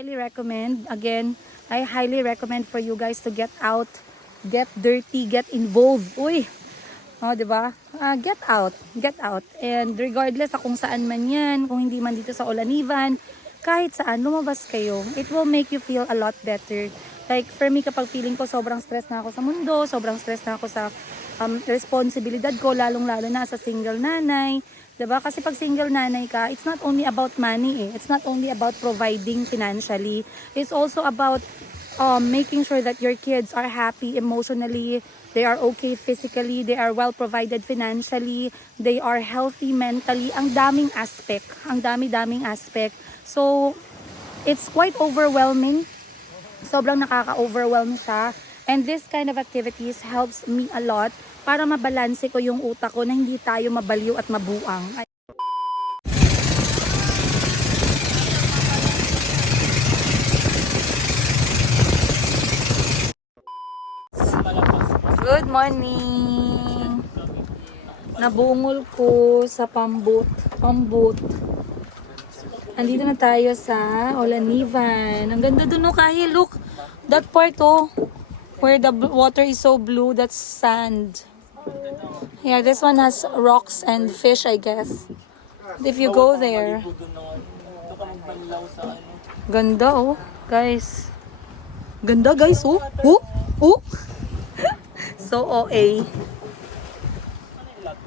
highly recommend, again, I highly recommend for you guys to get out, get dirty, get involved. Uy! Oh, di ba? Get out, get out. And regardless sa kung saan man yan, kung hindi man dito sa Olanivan, kahit saan, lumabas kayo. It will make you feel a lot better. Like, for me, kapag feeling ko sobrang stress na ako sa mundo, sobrang stress na ako sa responsibilidad ko, lalong-lalo na sa single nanay. Diba? Kasi pag single nanay ka, it's not only about money eh. It's not only about providing financially. It's also about making sure that your kids are happy emotionally, they are okay physically, they are well provided financially, they are healthy mentally. Ang daming aspect, ang dami-daming aspect. So, it's quite overwhelming. Sobrang nakaka-overwhelm siya. And this kind of activities helps me a lot para mabalanse ko yung utak ko na hindi tayo mabaliw at mabuang. Good morning! Nabungol ko sa pambut. Andito na tayo sa Olanivan. Ang ganda dun, no, Kahi. Look, that part, oh, where the water is so blue, that's sand. Yeah, this one has rocks and fish, I guess. If you go there. Ganda, oh, guys. Ganda, guys, oh. Oh, oh. So, OA.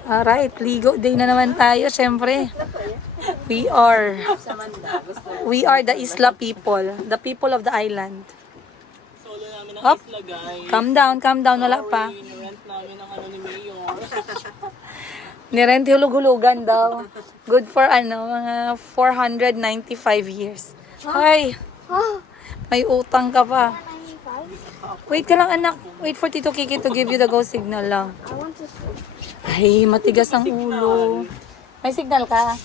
Alright, ligo day na naman tayo, syempre. We are the Isla people. The people of the island. Solo namin ang Up. isla, guys. Calm down, wala pa. Rent namin ang ni Mayor. Nirent hulug-hulugan daw. Good for mga 495 years. Ay, may utang ka pa. Wait ka lang, anak. Wait for Tito Kiki to give you the go signal lang. Ay, matigas ang ulo. May signal ka?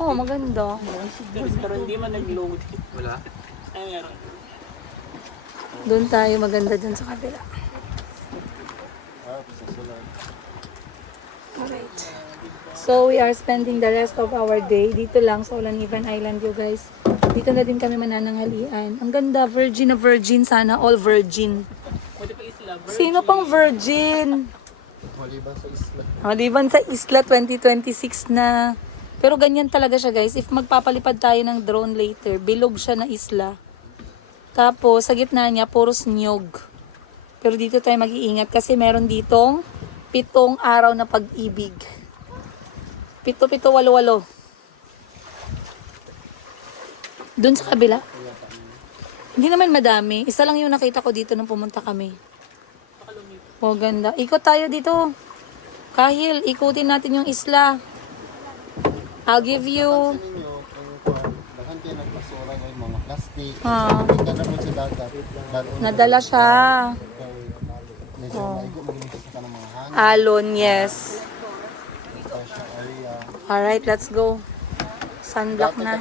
Oh, maganda. Pero hindi man nag-load. Wala? Ay, meron. Doon tayo, maganda dun sa kabila. Alright. So, we are spending the rest of our day dito lang sa Olanivan Island, you guys. Dito na din kami manananghalian. Ang ganda, virgin na virgin. Sana all virgin. Pwede pa isla, bro. Sino pang virgin? Maliban sa isla 2026 na. Pero ganyan talaga siya, guys. If magpapalipad tayo ng drone later, bilog siya na isla. Tapos, sa gitna niya, puros nyog. Pero dito tayo mag-iingat kasi meron ditong 7 araw na pag-ibig. 7, 8, 8. Doon sa kabila. Hindi naman madami. Isa lang yung nakita ko dito nung pumunta kami. Oh, ganda. Ikot tayo dito. Kahil, ikutin natin yung isla. I'll give you... Nadala siya. Oh. Alon, yes. Alright, let's go. Sunblock na.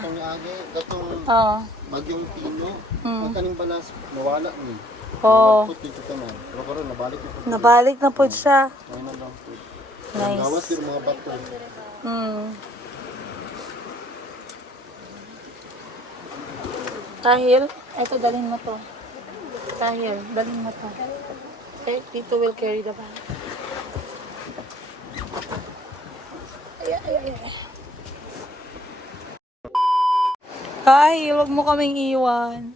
Oo. Magyong Pino, ang kaning balas, nawala ni. Oo. Pero karon nabalik na po. Nabalik na po siya. Ayun na lang po. Nice. Gawas yung mga bato. Kahil, eto dalhin mo to. Kahil, dalhin mo to. Okay, Tito will carry the bag. Ay. Kahil, huwag mo kaming iwan.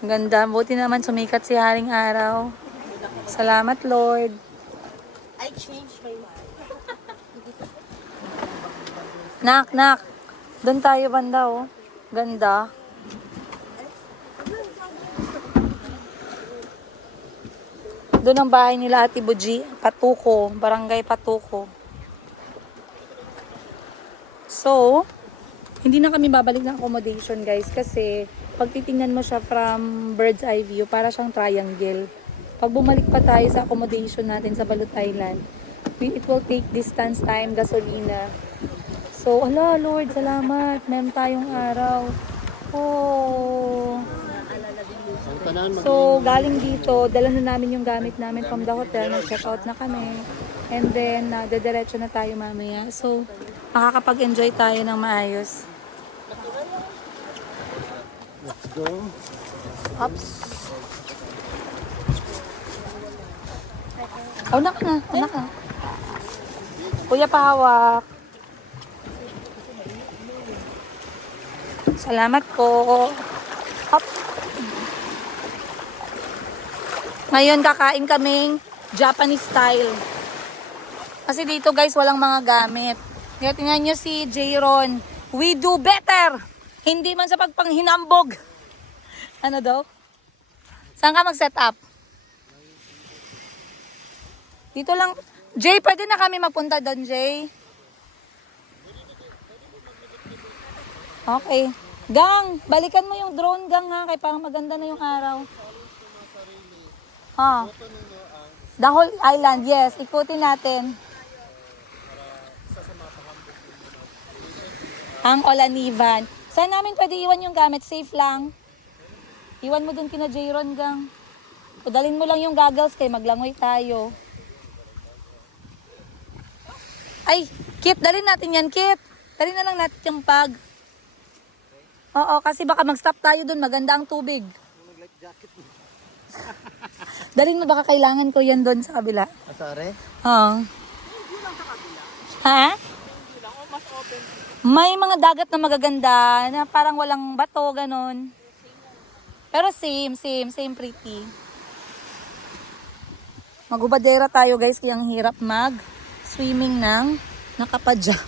Ang ganda. Buti naman sumikat si Haring Araw. Salamat, Lord. I changed my mind. Nak. Doon tayo banda, oh. Ganda. Doon ang bahay nila Ate Buji. Patuko. Barangay Patuko. So, hindi na kami babalik ng accommodation, guys. Kasi, pag titingnan mo siya from bird's eye view, para siyang triangle. Pag bumalik pa tayo sa accommodation natin sa Balut Island, it will take distance, time, gasolina. So, ala, Lord, salamat. Meron tayong araw. Oh. So, galing dito, dala na namin yung gamit namin from the hotel. Nag-check out na kami. And then, dediretso na tayo mamaya. So, makakapag-enjoy tayo ng maayos. Let's go. Ups. Anak na, anak na. Kuya, pahawak. Salamat po. Hop. Ngayon kakain kaming Japanese style. Kasi dito guys, walang mga gamit. Kaya tingnan nyo si Jayron. We do better! Hindi man sa pagpanghinambog. Ano daw? Saan ka mag-set up? Dito lang. Jay, pwede na kami magpunta doon, Jay. Okay. Gang, balikan mo yung drone, Gang, ha? Kaya parang maganda na yung araw. Ha? The whole island, yes. Ikutin natin. Ang Olanivan. Saan namin pwede iwan yung gamit? Safe lang. Iwan mo dun kina Jayron, Gang. O dalhin mo lang yung goggles kay maglangoy tayo. Ay, Kit, dalhin natin yan, Kit. Dalhin na lang natin yung bag. Oo, kasi baka mag-stop tayo dun. Maganda ang tubig. Dalhin mo, baka kailangan ko yan dun sa kabila. Asare? Oo. Ha? May mga dagat na magaganda na parang walang bato, ganon. Pero same pretty. Magubadera tayo guys, kaya ang hirap mag-swimming ng nakapajama.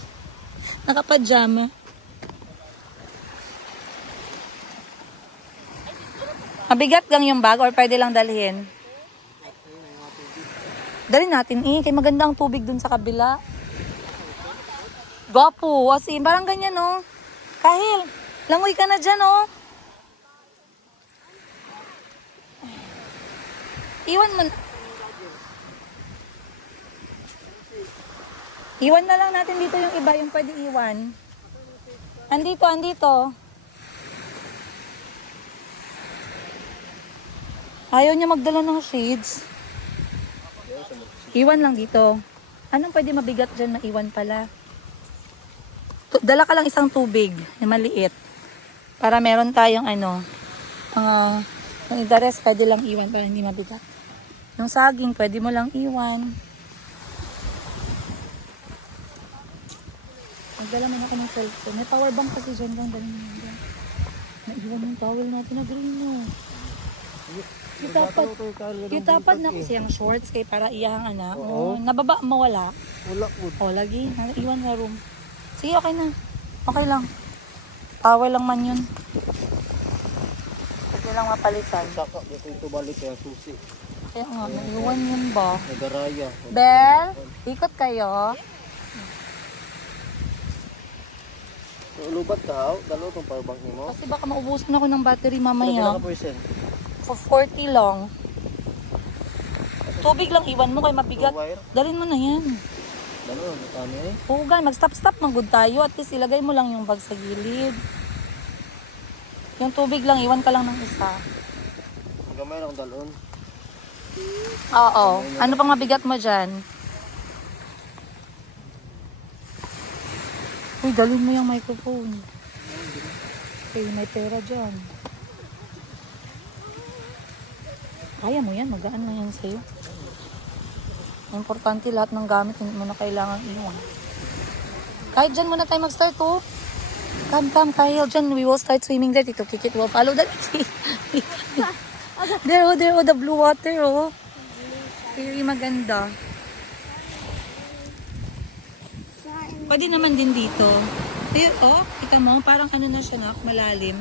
Mabigat gang yung bag or pwede lang dalhin? Dalhin natin kay maganda ang tubig dun sa kabila. Gwapo, as in, parang ganyan, no? Kahil, langoy ka na dyan, no? Iwan mo. Iwan na lang natin dito yung iba, yung pwede iwan. Andito. Ayaw niya magdala ng shades. Iwan lang dito. Anong pwede mabigat dyan na iwan pala? Dala ka lang isang tubig na maliit. Para meron tayong yung the rest pwede lang iwan para hindi mabigat. Yung saging pwede mo lang iwan. Magdala mo na ako ng cellphone. May power bank kasi dyan lang. Dala mo dyan. Naiwan yung towel natin na green mo. Kitapad na kasi ang shorts kay para iyahang nababa mo wala. Wala po. Lagi. Iwan sa room. Sige, okay na. Okay lang. Towel lang man yun. Pwede lang mapalitan. Saka, ito balik yung susi. Kaya nga, naiwan yun ba? Nagaraya. Bel, ikot kayo. Lubat ka, dalawa itong powerbank mo. Kasi baka maubusan ako ng battery Kaya mamaya. ka percent. For 40 lang. Tubig lang iwan mo kay mabigat. Dalhin mo na yan. Dalawa, matami eh. Oo, gan, mag-stop mag-good tayo. At least ilagay mo lang yung bag sa gilid. Yung tubig lang, iwan ka lang ng isa. Gamay lang dalon. Oo. Ano pang mabigat mo dyan? Uy, dalhin mo yung microphone. Okay, may pera dyan. Kaya mo yan, magaan na yan sa'yo. Importante lahat ng gamit, hindi mo na kailangan iwan. Kahit dyan muna tayo mag-start, oh. Come, Kyle, dyan, we will start swimming there. Tito Kikit will follow that. There, the blue water, oh. Very maganda. Pwede naman din dito. Ayun, oh, kita mo, parang ano na siya, malalim.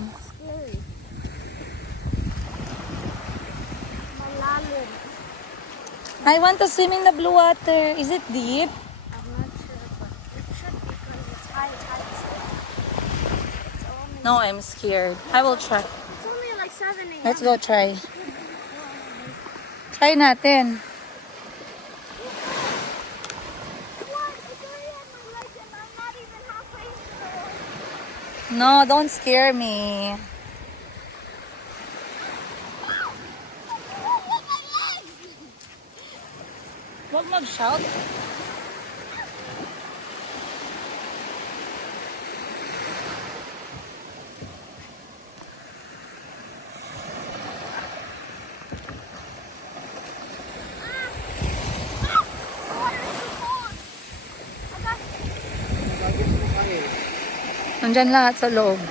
I want to swim in the blue water. Is it deep? I'm not sure, but it should be because it's high tide. It's only, No, I'm scared. I will try. it's only like 7 a.m. Let's go try. Try natin. What? It's already on my leg and I'm not even halfway through. No, don't scare me. Huwag mag-shout. Nandyan lahat sa loob.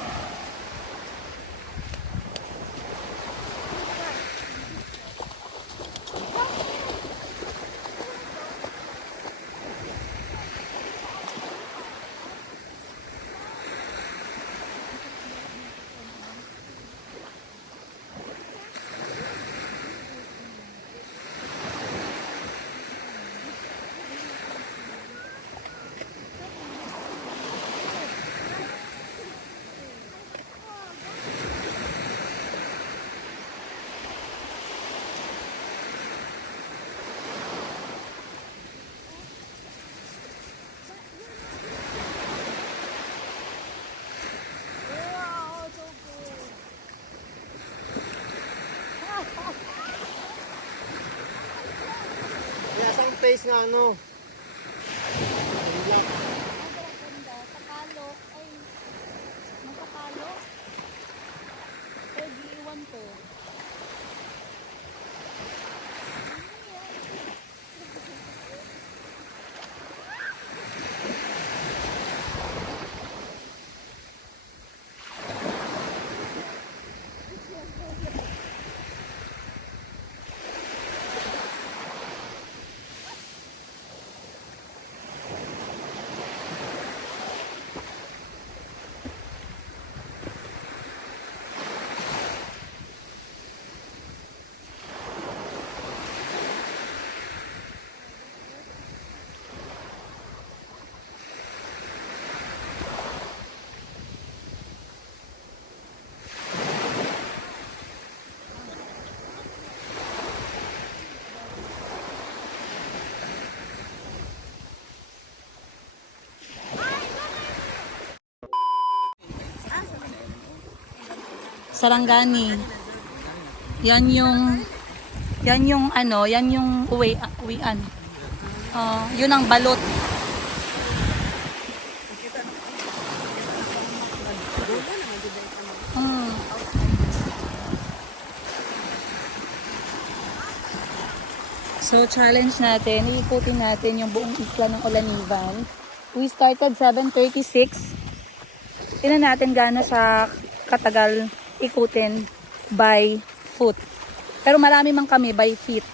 Yasang face na ano. Takalo. Ay, matakalo. Pwede iwan ko. Sarangani. Yan yung ano, yan yung uwian. Yun ang balot. So challenge natin, iikutin natin yung buong isla ng Olanivan. We started 7:36. Tingnan natin gaano siya katagal ikutin by foot. Pero marami man kami by feet.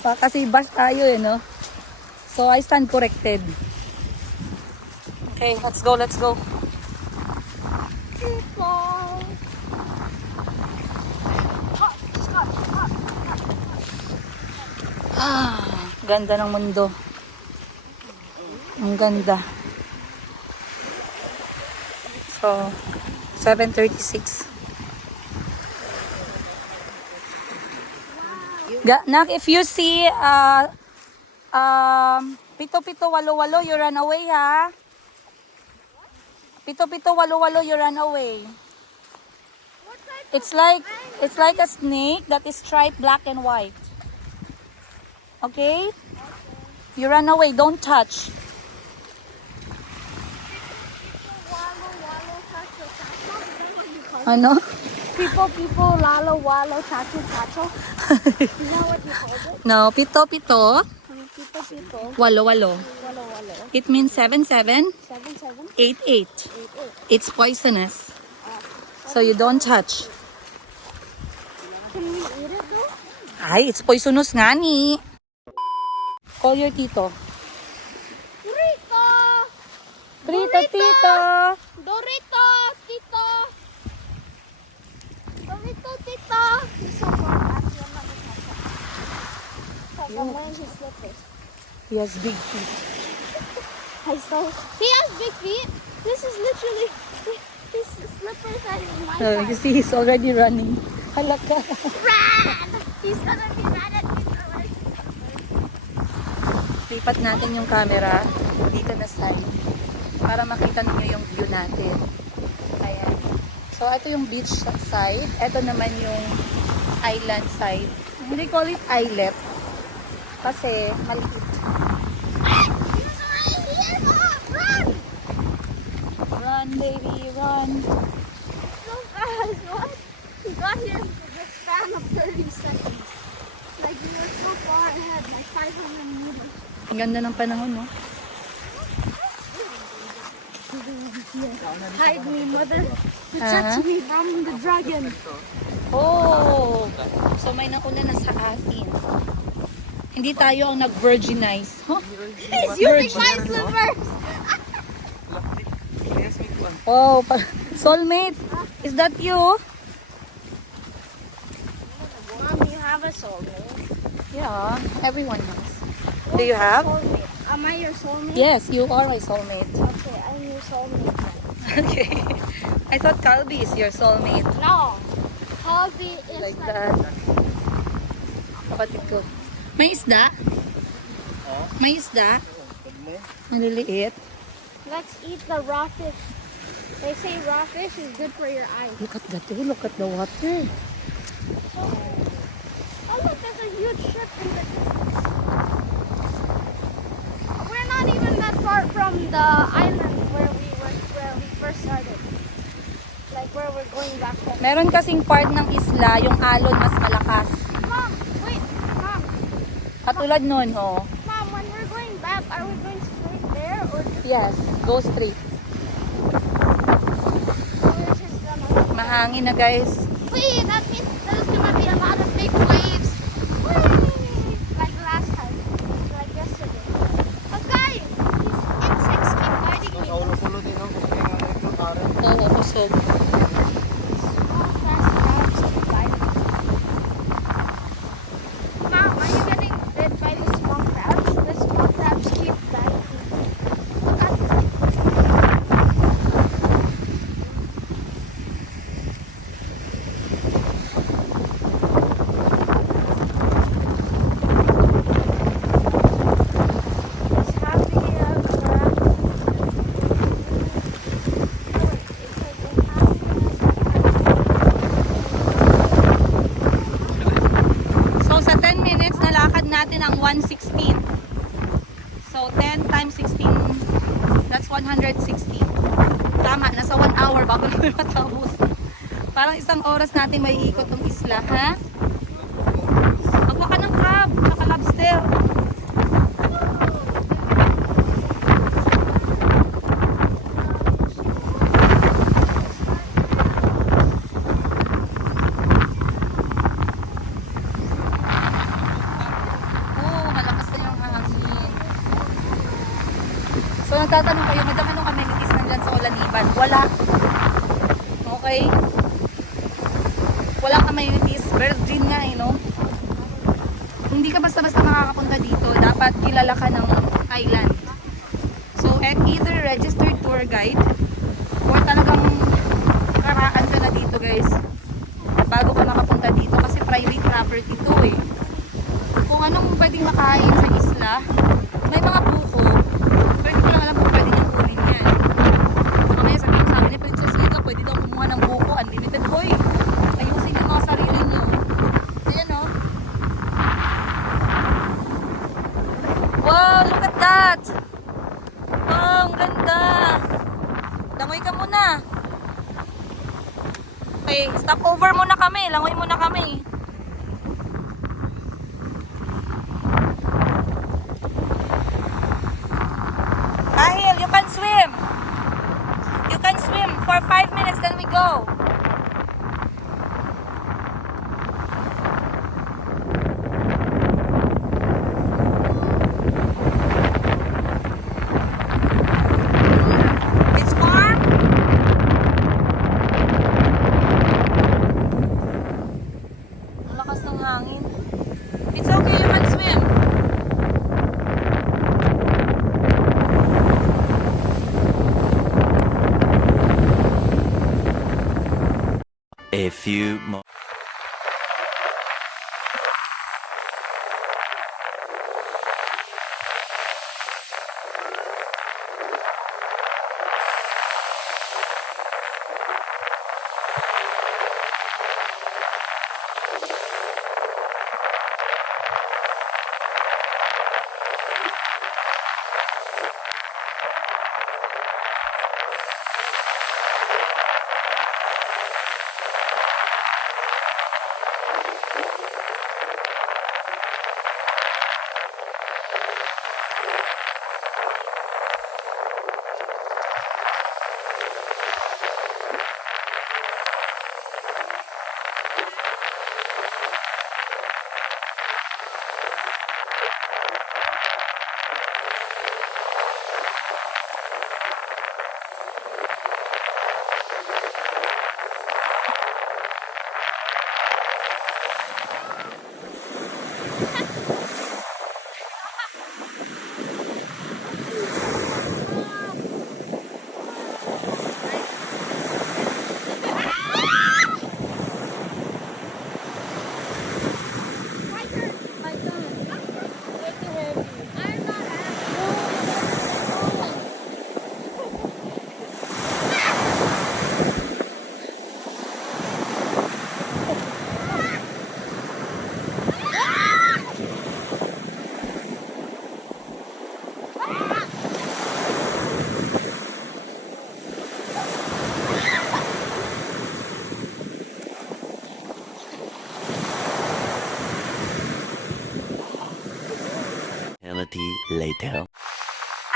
Kasi bash tayo eh, no? So I stand corrected. Okay, let's go, let's go. Ganda ng mundo. Ang ganda. So, 7:36. Nak, if you see pito-pito, walo-walo, you run away, ha? Pito-pito, walo-walo, you run away. It's like a snake that is striped black and white. Okay? You run away, don't touch. Ano? People, lalo, walo, tacho. Is that what you called it? No, pito-pito, People, walo-walo. walo. It means 77, 7, 88. 8. It's poisonous. So you don't touch. Can we eat it though? Ay, it's poisonous nga ni. Call your tito. Burrito! Prito, tito. Dorito, tito! Dorito, tito! He's so far back. I'm not gonna touch him. Because I'm wearing his slippers. He has big feet. He has big feet. This is literally his slippers are in my You size. see, he's already running. Halaka. Run! He's gonna be mad at me for wearing Lipat natin yung camera dito na side para makita niyo yung view natin. Ayan. So, ito yung beach side. Ito naman yung island side. Hindi call it islet kasi maliit. He's right here, Mom! Run! Run, baby, run. So fast, what? He got here in the span of 30 seconds. Like you were so far ahead, like 500 meters. Ang ganda ng panahon, no? hide me, mother. Protect me from the dragon. Oh, so may nauna na sa atin. Hindi tayo ang nag-virginize. Huh? He's using my slippers. Oh, soulmate, is that you? Mom, you have a soulmate. Yeah, everyone has. Do you have? Soulmate. Am I your soulmate? Yes, you are my soulmate. Okay, I'm your soulmate then. Okay. I thought Calby is your soulmate. No. Hobby is Like that. Kapatid ko. May isda? May isda? Maliliit. Let's eat the raw fish. They say raw fish is good for your eyes. Look at that. Oh, look at the water. Oh look, there's a huge ship in the distance. We're not even that far from the island where we first started. Like where we're going back home. Meron kasing part ng isla, yung alon mas malakas. Mom, wait, Mom. Katulad nun, oh. Mom, when we're going back, are we going straight there or Yes, go straight. we're just gonna... Mahangin na, guys. Wait, that means there's gonna be a lot of big waves. Whee! Like last time. Like yesterday. But guys, these insects keep biting me. Ulo-ulo din ang kaya nga ito, pare. Oo, kusog. Small fast crabs keep biting me. Mom, are you getting bit by these small crabs? The small crabs keep biting me. It's happy crab. So, sa 10 minutes, nalakad natin ang 116. So, 10 times 16, that's 160. Tama, nasa 1 hour bago namin matapos. Parang isang oras natin may ikot ng isla, ha? Magwa ka ng crab, naka lobster. Oh, malakas na yung hangin. So, nagtatanong kayo, madami nung amenities nandyan sa Olaniban. Wala. Okay? Walang amenities. Virgin nga eh, no? Hindi ka basta-basta makakapunta dito. Dapat kilala ka ng island. So, at either registered tour guide or talagang karaan ka na dito, guys. Bago ka makapunta dito kasi private property to eh. Kung anong pwedeng makain sa isla, may mga buko, pwede ko lang alam kung pwede niyang kunin yan. Mamaya sabihin sa amin ni Princess Ika, pwede daw kumuha ng buko, unlimited. Hoy, ayusin yung mga sarili niyo. Ayan o. Wow, look at that! Wow, ang ganda! Langoy ka muna. Okay, stop over muna kami. Langoy muna kami. Ahil, you can swim. You can swim for 5 minutes, then we go. It's warm. Ang lakas ng hangin. It's okay, you can swim. A few mo-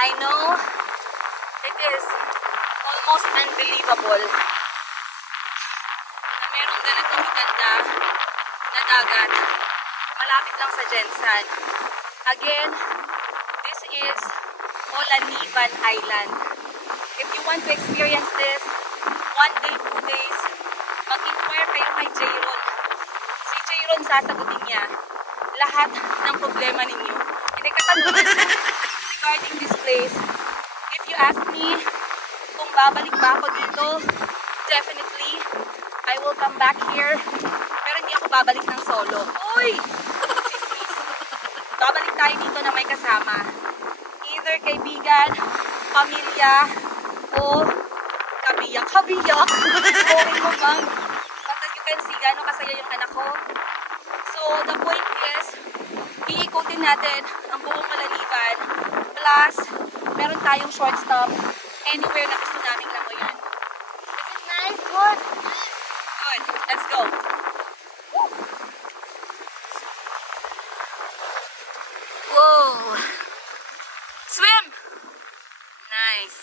I know it is almost unbelievable na merong ganitong maganda na dagat malapit lang sa Jensan. Again, this is Olanivan Island. If you want to experience this, 1 day, 2 days, mag-inquire kayo kay Jayron. Si Jayron sasagutin niya lahat ng problema ninyo. Hindi katanungan regarding this place. If you ask me kung babalik ba ako dito, definitely, I will come back here. Pero hindi ako babalik ng solo. Uy! Chismis. Babalik tayo dito na may kasama. Either kaibigan, pamilya, o kabiyak. Kabiyak! Okay mo bang? But as you can see, gano'ng kasaya yung anak ko. So, the point is, iikutin natin ang buong Olanivan. Plus, meron tayong short stop anywhere na gusto naming langoyan. Is it nice? Good. Good. Let's go. Whoa. Swim! Nice.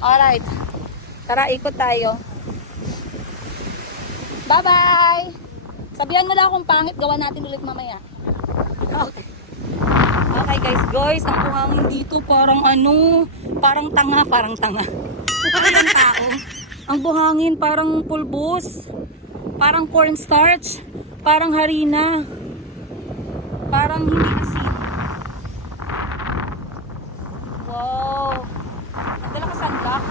Alright. Tara, ikot tayo. Bye-bye! Sabihan mo lang kung pangit, gawa natin ulit mamaya. Okay. Okay guys, ang buhangin dito parang parang tanga. Parang tao. Ang buhangin parang pulbos, parang cornstarch, parang harina, parang hindi asin. Wow! Nagdala ka sunblock.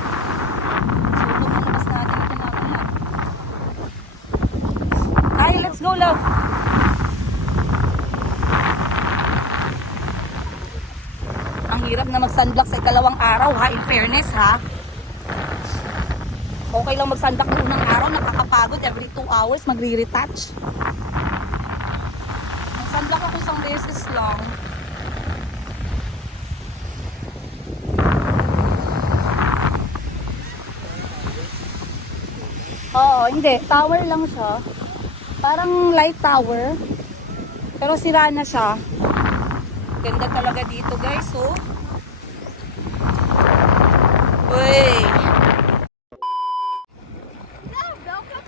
So, lumabas natin ito mamaya. Ay, let's go, love! Ang hirap na mag-sunblock sa ikalawang araw, ha? In fairness, ha? Okay lang mag-sunblock ng unang araw, nakakapagod. Every 2 hours, magre-retouch. Mag-sunblock ako isang beses lang. Oo, hindi. Tower lang siya. Parang light tower. Pero sira na siya. Ganda talaga dito, guys, oh. Uy!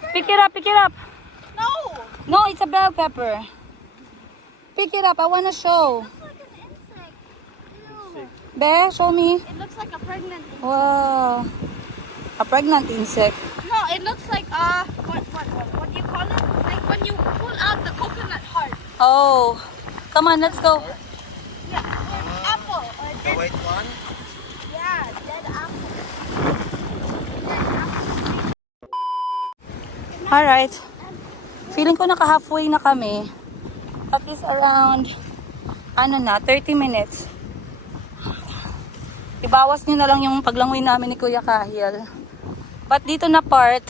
Pick it up, pick it up. No! No, it's a bell pepper. Pick it up, I wanna show. It's like an insect. Ew. Be, show me. It looks like a pregnant insect. Wow. A pregnant insect. No, it looks like what do you call it? Like when you pull out the coconut heart. Oh. Come on, let's go. Yeah, apple. The white one? Yeah, dead apple. Alright. Feeling ko naka-halfway na kami. At least around, 30 minutes. Ibawas nyo na lang yung paglangoy namin ni Kuya Kahil. But dito na part,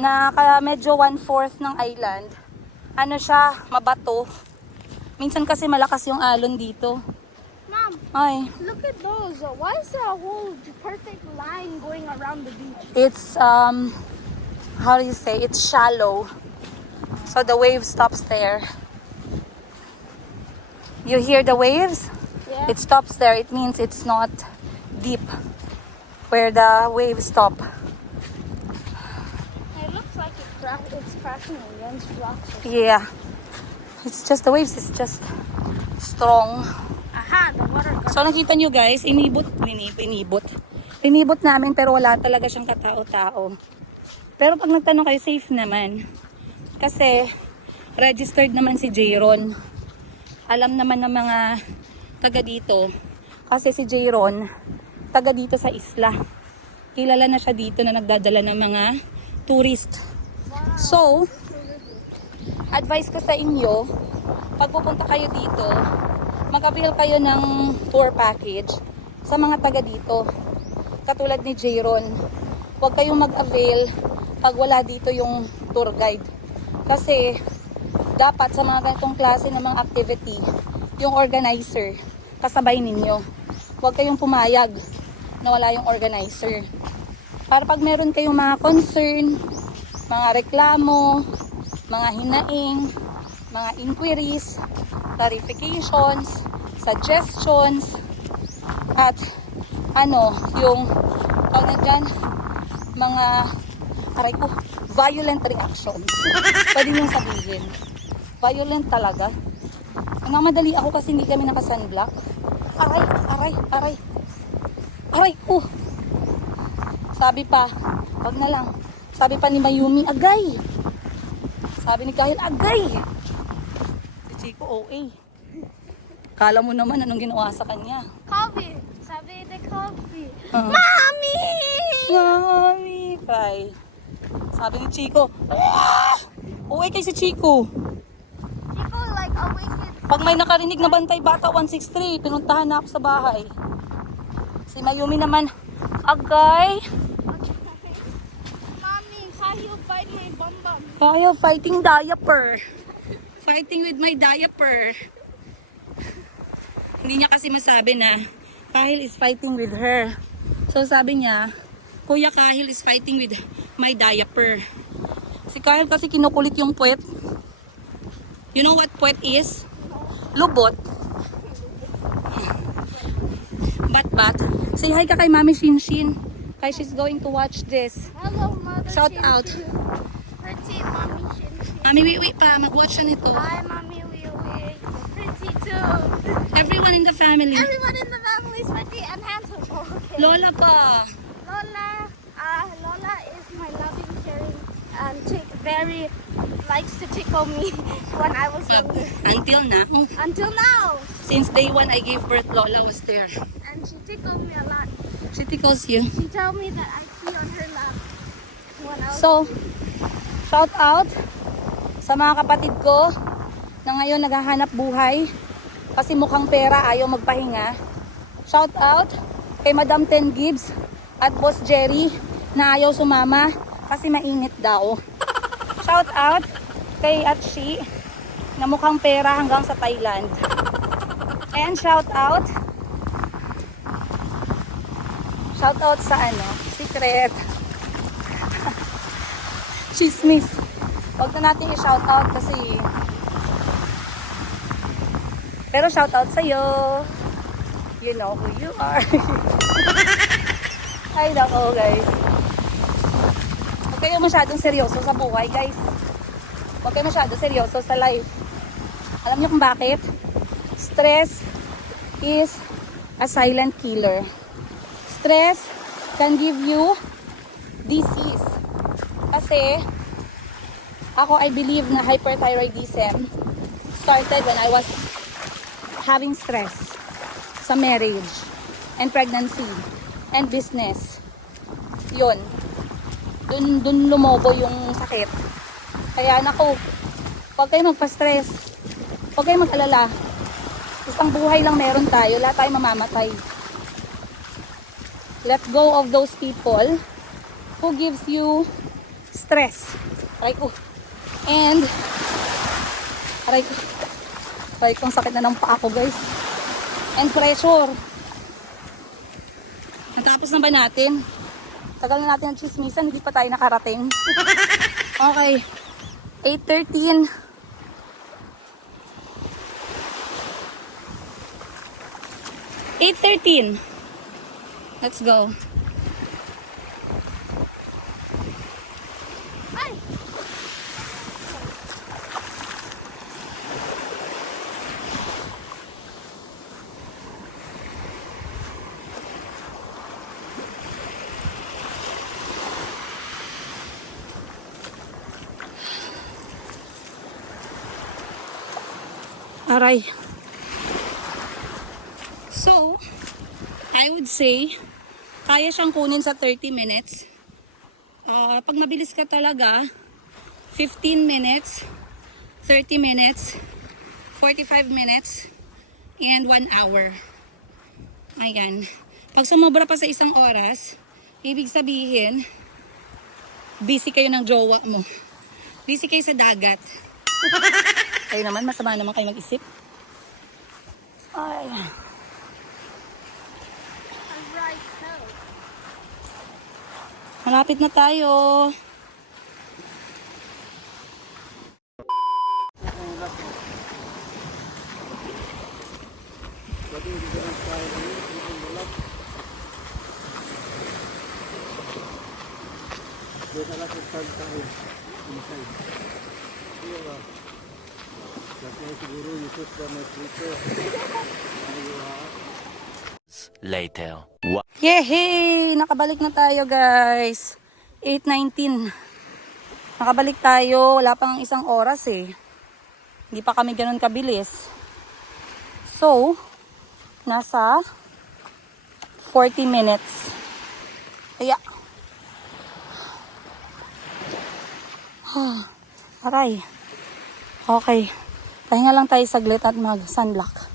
na medyo 1/4 ng island, siya, mabato. Minsan kasi malakas yung alon dito. Mom, Ay, look at those. Why is there a whole perfect line going around the beach? it's, how do you say, it's shallow. So the wave stops there. You hear the waves? Yeah. It stops there. It means it's not deep where the waves stop. It looks like it's crashing against rocks. Yeah. It's just the waves. It's just strong. Aha, the water got... So nakita nyo guys, inibot namin pero wala talaga siyang katao-tao. Pero pag nagtanong kayo, safe naman. Kasi registered naman si Jayron. alam naman ng mga taga dito. Kasi si Jayron, taga dito sa isla. Kilala na siya dito na nagdadala ng mga tourist. So, advice ko sa inyo, pag pupunta kayo dito, mag-avail kayo ng tour package sa mga taga dito. Katulad ni Jayron, huwag kayong mag-avail pag wala dito yung tour guide. Kasi, dapat sa mga ganitong klase ng mga activity, yung organizer, kasabay ninyo. Huwag kayong pumayag na wala yung organizer. Para pag meron kayong mga concern, mga reklamo, mga hinaing, mga inquiries, clarifications, suggestions, at yung tawag na dyan, mga violent reactions. Pwede nyo sabihin. Violent talaga. Namamadali ako kasi hindi kami naka-sunblock. Aray ko. Sabi pa, wag na lang. Sabi pa ni Mayumi, agay. Sabi ni Kahil, agay. Si Chico, OA. Kala mo naman anong ginawa sa kanya. Kobe. Sabi ni Kobe. Mommy! Mommy! Cry. Sabi ni Chico, OA kay si Chico. People like awakened. Pag may nakarinig na bantay bata 163, pinuntahan na ako sa bahay. Si Mayumi naman, agay. Mommy, Kayo bite my bum bum. Kaya fighting diaper. Fighting with my diaper. Hindi niya kasi masabi na Kahil is fighting with her. So sabi niya, Kuya Kahil is fighting with my diaper. Si Kahil kasi kinukulit yung puwet. You know what puwet is? Lubot. Bat. Say hi ka kay Mami Shinshin. Kay she's going to watch this. Hello, Mother Shout Shin out. Shin. Pretty Mommy Shin Shin. Mami Wiwi pa, mag-watch siya nito. Hi, Mommy Wee Wee. Pretty too. Everyone in the family. Everyone in the family is pretty and handsome. Okay. Lola pa. Lola is my loving, caring, and very likes to tickle me when I was younger. Until now. Until now. Since day one I gave birth, Lola was there. And she tickled me a lot. She tickles you. She told me that I pee on her lap when I was So, shout out sa mga kapatid ko na ngayon naghahanap buhay kasi mukhang pera ayaw magpahinga. Shout out kay Madam Ten Gibbs at Boss Jerry na ayaw sumama kasi mainit daw. Shout out kay Atshi na mukhang pera hanggang sa Thailand. And shout out sa secret. Chismis. Huwag na natin i-shout out kasi pero shout out sa'yo. You know who you are. Ay nako guys. Huwag kayo masyadong seryoso sa buhay guys. Huwag kayo masyadong seryoso sa life. Alam niyo kung bakit? Stress is a silent killer. Stress can give you disease. Kasi ako, I believe na hyperthyroidism started when I was having stress sa marriage and pregnancy and business. Yun. Dun lumobo yung sakit. Kaya naku, huwag kayo magpa-stress. Huwag kayo mag-alala. Isang buhay lang meron tayo. Lahat tayo mamamatay. Let go of those people who gives you stress. Aray ko. And aray kong sakit na ng paa ko guys. And pressure. Natapos na ba natin? Tagal na natin ang chismisan, hindi pa tayo nakarating. Okay. 8:13. 8:13. Let's go. Hi. Aray. So, I would say, kaya siyang kunin sa 30 minutes. Pag mabilis ka talaga, 15 minutes, 30 minutes, 45 minutes, and 1 hour. Ayan. Pag sumobra pa sa 1 oras, ibig sabihin, busy kayo ng jowa mo. Busy kayo sa dagat. Kayo naman, masama naman kayo mag-isip. Ay. Alright, so. Malapit na tayo. Later. Yehey! Nakabalik na tayo, guys. 8:19. Nakabalik tayo. Wala pang 1 oras eh. Hindi pa kami ganun kabilis. So, nasa 40 minutes. Kaya. Aray. Okay. Pahinga lang tayo saglit at mag-sunblock.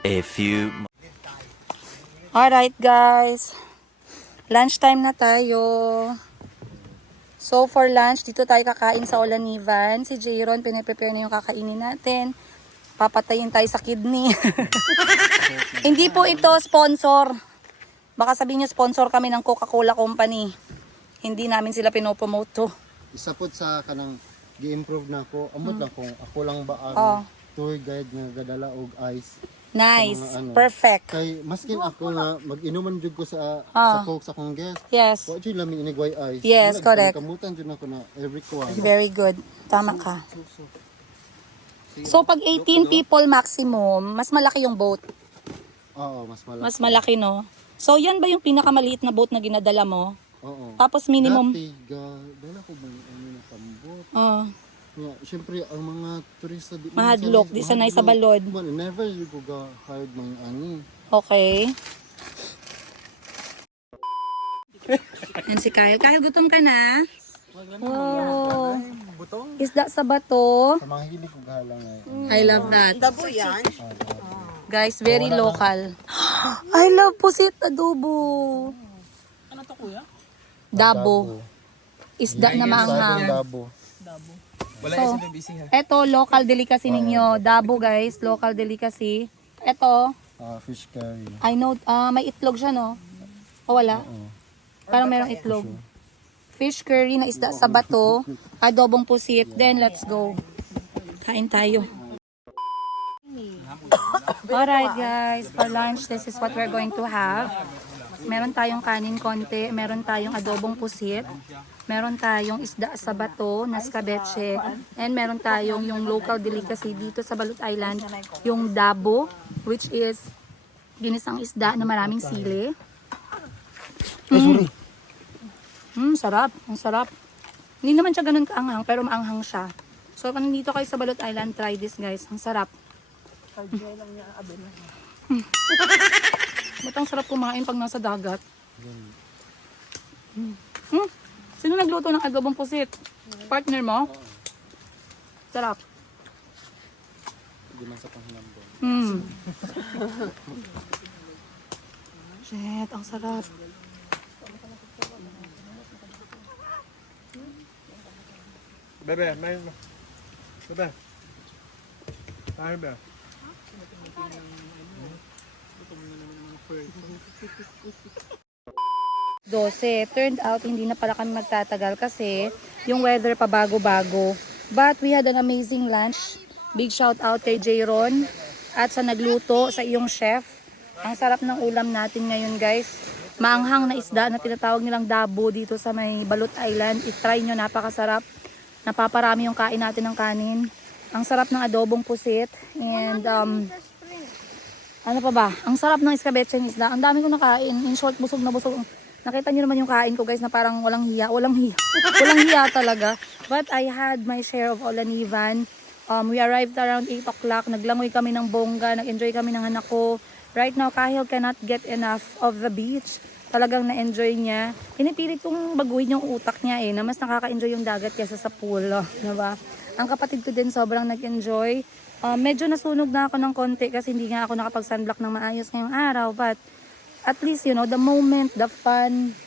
A few. Alright guys, lunchtime na tayo. So for lunch, dito tayo kakain sa Olanivan. Si Jayron, pinaprepare na yung kakainin natin. Papatayin tayo sa kidney. Hindi po ito sponsor. Baka sabihin nyo sponsor kami ng Coca-Cola Company. Hindi namin sila pinopromote to. Isa po sa kanang gi-improve na ako. Amot lang kung ako lang ba ang Oh. tour guide nga gadala og ice. Nice, Sa mga ano. perfect. Kay maskin ako nga mag-inuman jud ko sa Ah. Coke sa akong guest. Yes, Wa jud lami inigway ice. Yes, correct. Kamutan jud ako na every kuwan. very good. Tama ka. So pag 18 people maximum, mas malaki yung boat. Oo, mas malaki. Mas malaki, no? So yan ba yung pinakamaliit na boat na ginadala mo? Oo. Tapos minimum... Dati, dala ko ba ano na kambot? Oh. Yeah, syempre ang mga turista di Mahadlok, di sanay sa balod. Never you go ga hard ng ani. Okay. Yan si Kyle. Kyle, gutom ka na? Oh. Isda sa bato. Sa mga hilig ko galang ay. I love that. Guys, very local. I love pusit adobo. Ano to kuya? Dabo. Isda na maanghang. Dabo. Wala So, yung busy ha. eto, local delicacy ninyo. Dabo, guys. Local delicacy. Eto, Fish curry. I know, may itlog siya, no? O wala? Parang merong itlog. Fish curry na isda sa bato. Adobong pusit. Then, let's go. Kain tayo. Alright, guys. For lunch, this is what we're going to have. Meron tayong kanin konti. Meron tayong adobong pusit. Meron tayong isda sa bato na scabeche. And meron tayong yung local delicacy dito sa Balut Island. Yung dabo, which is ginisang isda na maraming sili. Sarap. Ang sarap. Hindi naman siya ganun kaanghang, pero maanghang siya. So, kung nandito kayo sa Balut Island, try this, guys. Ang sarap. Ba't ang sarap kumain pag nasa dagat? Sino nagluto ng adobong pusit? Partner mo? Sarap. Di man sa panghinambon. Shit, ang sarap. Bebe, may... Bebe. Ay, bebe. Turned out, hindi na pala kami magtatagal kasi yung weather pa bago-bago. But we had an amazing lunch. Big shout out kay Jayron at sa nagluto, sa iyong chef. Ang sarap ng ulam natin ngayon, guys. Maanghang na isda na tinatawag nilang dabo dito sa may Balut Island. I-try nyo, napakasarap. Napaparami yung kain natin ng kanin. Ang sarap ng adobong pusit. And ano pa ba? Ang sarap ng escabeche ng isda. Ang dami ko nakain. In short, busog na busog. Nakita niyo naman yung kain ko, guys, na parang walang hiya. Walang hiya. Walang hiya talaga. But I had my share of Olanivan. We arrived around 8 o'clock. Naglangoy kami ng bongga. Nag-enjoy kami ng anak ko. Right now, Kahil cannot get enough of the beach. Talagang na-enjoy niya. Pinipilit kong baguhin yung utak niya na mas nakaka-enjoy yung dagat kaysa sa pool. Diba? Ang kapatid ko din sobrang nag-enjoy. Medyo nasunog na ako ng konti kasi hindi nga ako nakapag-sunblock ng maayos ngayong araw. But at least, the moment, the fun,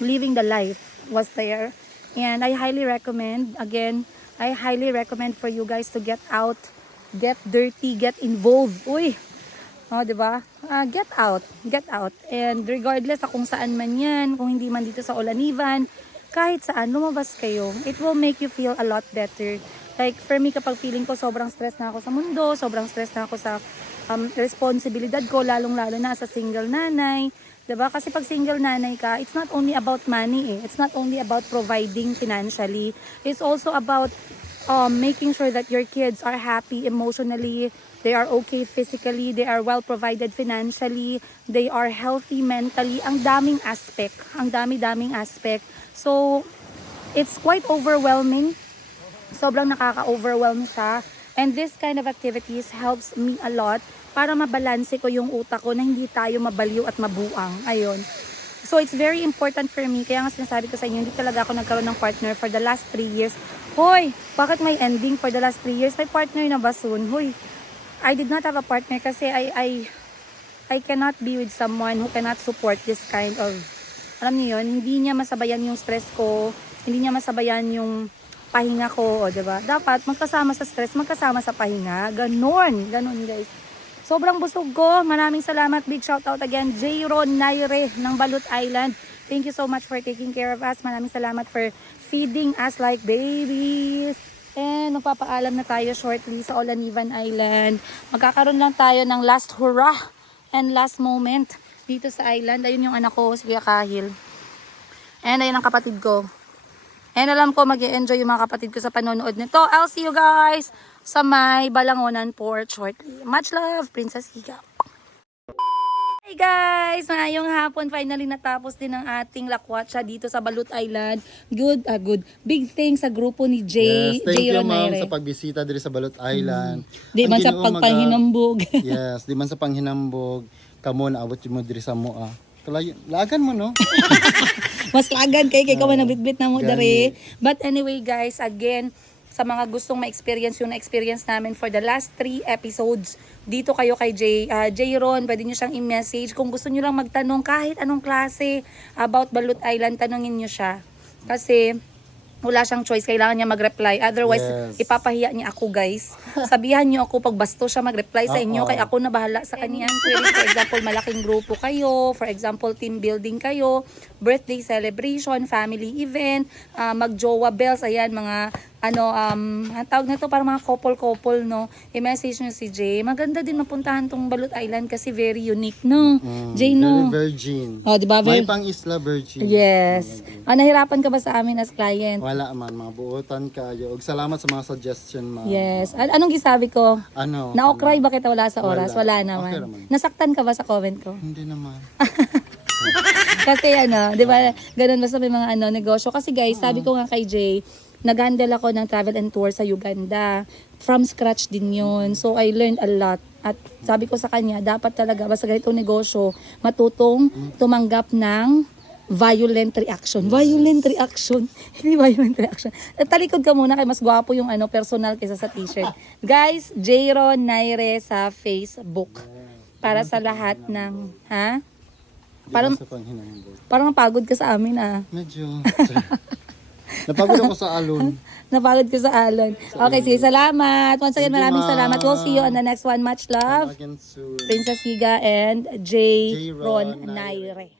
living the life was there. And I highly recommend, again, I highly recommend for you guys to get out, get dirty, get involved. Uy! Diba? Get out. Get out. And regardless sa kung saan man yan, kung hindi man dito sa Olanivan, kahit saan, lumabas kayo. It will make you feel a lot better. Like, for me, kapag feeling ko sobrang stress na ako sa mundo, sobrang stress na ako sa responsibilidad ko, lalong-lalo na sa single nanay. Diba? Kasi pag single nanay ka, it's not only about money It's not only about providing financially. It's also about making sure that your kids are happy emotionally, they are okay physically, they are well provided financially, they are healthy mentally. Ang daming aspect. Ang dami-daming aspect. So, it's quite overwhelming. Sobrang nakaka-overwhelm siya. And this kind of activities helps me a lot para mabalanse ko yung utak ko na hindi tayo mabaliw at mabuang. Ayun. So, it's very important for me. Kaya nga sinasabi ko sa inyo, hindi talaga ako nagkaroon ng partner for the last 3 years. Hoy, bakit may ending for the last 3 years? May partner na ba soon? Hoy, I did not have a partner kasi I cannot be with someone who cannot support this kind of, alam niyo yun, hindi niya masabayan yung stress ko, hindi niya masabayan yung pahinga ko, diba? Dapat magkasama sa stress, magkasama sa pahinga. Ganon guys. Sobrang busog ko. Maraming salamat. Big shout out again. J-Ron Naire ng Balut Island. Thank you so much for taking care of us. Maraming salamat for feeding us like babies. And magpapaalam na tayo shortly sa Olanivan Island. Magkakaroon lang tayo ng last hurrah and last moment dito sa island. Ayun yung anak ko, si Kuya Kahil. And ayun ang kapatid ko. And alam ko mag-e-enjoy yung mga kapatid ko sa panonood nito. I'll see you guys sa may Balangonan Port shortly. Much love, Princess Higa. Hey guys! Maayong hapon. Finally natapos din ang ating lakwatsa dito sa Balut Island. Good. Big thanks sa grupo ni Yes, thank you J-Ron ma'am Naire. sa pagbisita dito sa Balut Island. Di man Ang sa Ginoo pagpahinambog. Yes, di man sa panghinambog. Kamo naabot mo diri sa moa. Lagan mo no? Mas lagan kay ka man nabitbit na mo Gani. dere. But anyway guys, again, sa mga gustong ma-experience yung na-experience namin for the last 3 episodes, dito kayo kay J-Ron, pwede nyo siyang i-message. Kung gusto nyo lang magtanong kahit anong klase about Balut Island, tanongin nyo siya. Kasi wala siyang choice, kailangan niya mag-reply. Otherwise, Yes. ipapahiya niya ako guys. Sabihan niyo ako pag basto siya mag-reply sa inyo, kaya ako na bahala sa kanya. For example, malaking grupo kayo, for example, team building kayo, birthday celebration, family event, mag-jowa bells, ayan, mga ang tawag na to para mga couple, no? I-message nyo si Jay. Maganda din mapuntahan tong Balut Island kasi very unique, no? Jay, no? Very virgin. Oh, diba? May pang isla virgin. Yes. Nahirapan ka ba sa amin as client? Wala man, mga buotan kayo. Og salamat sa mga suggestion, ma'am. Yes. Anong gisabi ko? Ano? Na-okray ba kita wala sa oras? Wala naman. Okay naman. Nasaktan ka ba sa comment ko? Hindi naman. Kasi di ba, ganun basta may mga negosyo. Kasi guys, sabi ko nga kay Jay, nag-handle ako ng travel and tour sa Uganda. From scratch din yun. So, I learned a lot. At sabi ko sa kanya, dapat talaga, basta ganitong negosyo, matutong tumanggap ng violent reaction. Violent reaction. Hindi violent reaction. Talikod ka muna kay mas gwapo yung personal kaysa sa t-shirt. Guys, J-Ron Naire sa Facebook. Para sa lahat ng, Parang- Di ba sa panghinambog? Parang pagod ka sa amin Medyo. Napagod ako sa alon. Napagod ka sa alon. Okay, sige, salamat. Once again, Thank you, maraming ma'am. salamat. We'll see you on the next one. Much love. Again soon. Princess Higa and J. J. Ron Ron Naire.